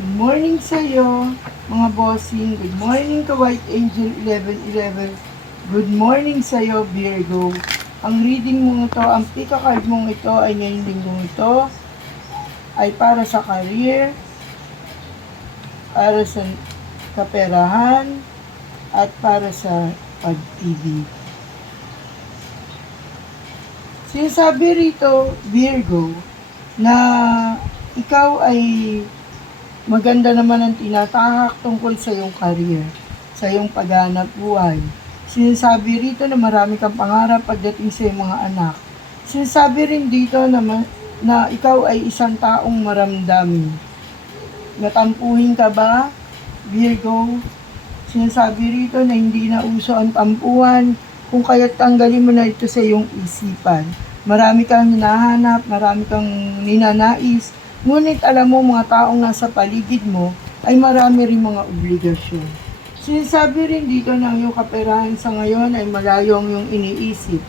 Good morning sa'yo, mga bossing. Good morning ka White Angel 1111. Good morning sa'yo, Virgo. Ang reading mo ito, ang pick-a card mong ito ay ngayong linggong ito ay para sa career, para sa kaperahan, at para sa pag-ibig. Sinasabi rito, Virgo, na ikaw ay maganda naman ang tinatahak tungkol sa iyong career, sa iyong paghanap buhay. Sinasabi rito na marami kang pangarap pagdating sa iyong mga anak. Sinasabi rin dito na ikaw ay isang taong maramdamin. Natampuhin ka ba, Virgo? Sinasabi rito na hindi na uso ang tampuhan, kung kaya't tanggalin mo na ito sa iyong isipan. Marami kang hinahanap, marami kang ninanais, ngunit alam mo mga taong nasa paligid mo ay marami rin mga obligasyon. Sinasabi rin dito na ang iyong kaperahan sa ngayon ay malayo ang iyong iniisip.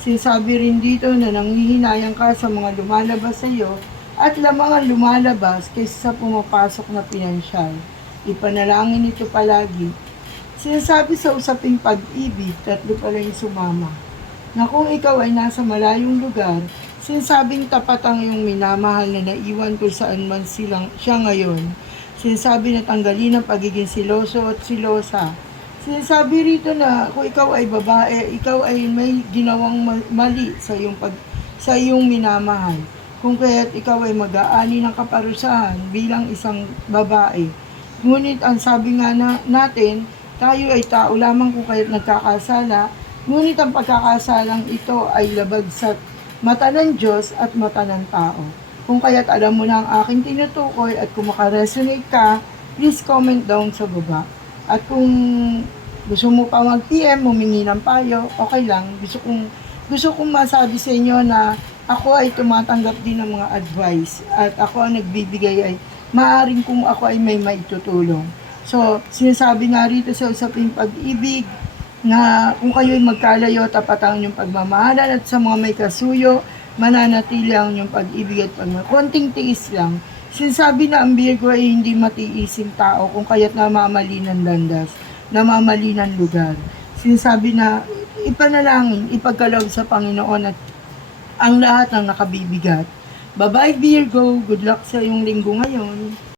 Sinasabi rin dito na nanghihinayang ka sa mga lumalabas sa iyo at lamang ang lumalabas kaysa sa pumapasok na pinansyal. Ipanalangin ito palagi. Sinasabi sa usaping pag-ibig, tatlo pala yung sumama, na kung ikaw ay nasa malayong lugar, sinasabing tapat ang iyong minamahal na naiwan kung saan man siya ngayon. Sinasabi na tanggalin ang pagiging siloso at silosa. Sinasabi rito na kung ikaw ay babae, ikaw ay may ginawang mali sa iyong minamahal. Kung kaya't ikaw ay mag-aani ng kaparusahan bilang isang babae. Ngunit ang sabi nga natin, tayo ay tao lamang kung kaya't nagkakasala, ngunit ang pagkakasalang ito ay labag sa mata ng Diyos at mata ng tao. Kung kaya't alam mo na ang aking tinutukoy at kung makaresonate ka, please comment down sa baba. At kung gusto mo pa mag-PM, humingi ng payo, okay lang. Gusto kong masabi sa inyo na ako ay tumatanggap din ng mga advice at ako ang nagbibigay ay maaaring kung ako ay may maitutulong. So, sinasabi nga rito sa usaping pag-ibig na kung kayo'y magkalayo, tapat ang inyong pagmamahalan at sa mga may kasuyo, mananatili ang inyong pag-ibig at konting tiis lang. Sinasabi na ang Virgo ay hindi matiising tao kung kaya't namamali ng landas, namamali ng lugar. Sinasabi na ipanalangin, ipagkaloob sa Panginoon at ang lahat ng nakabibigat. Bye-bye Virgo, good luck sa iyong linggo ngayon.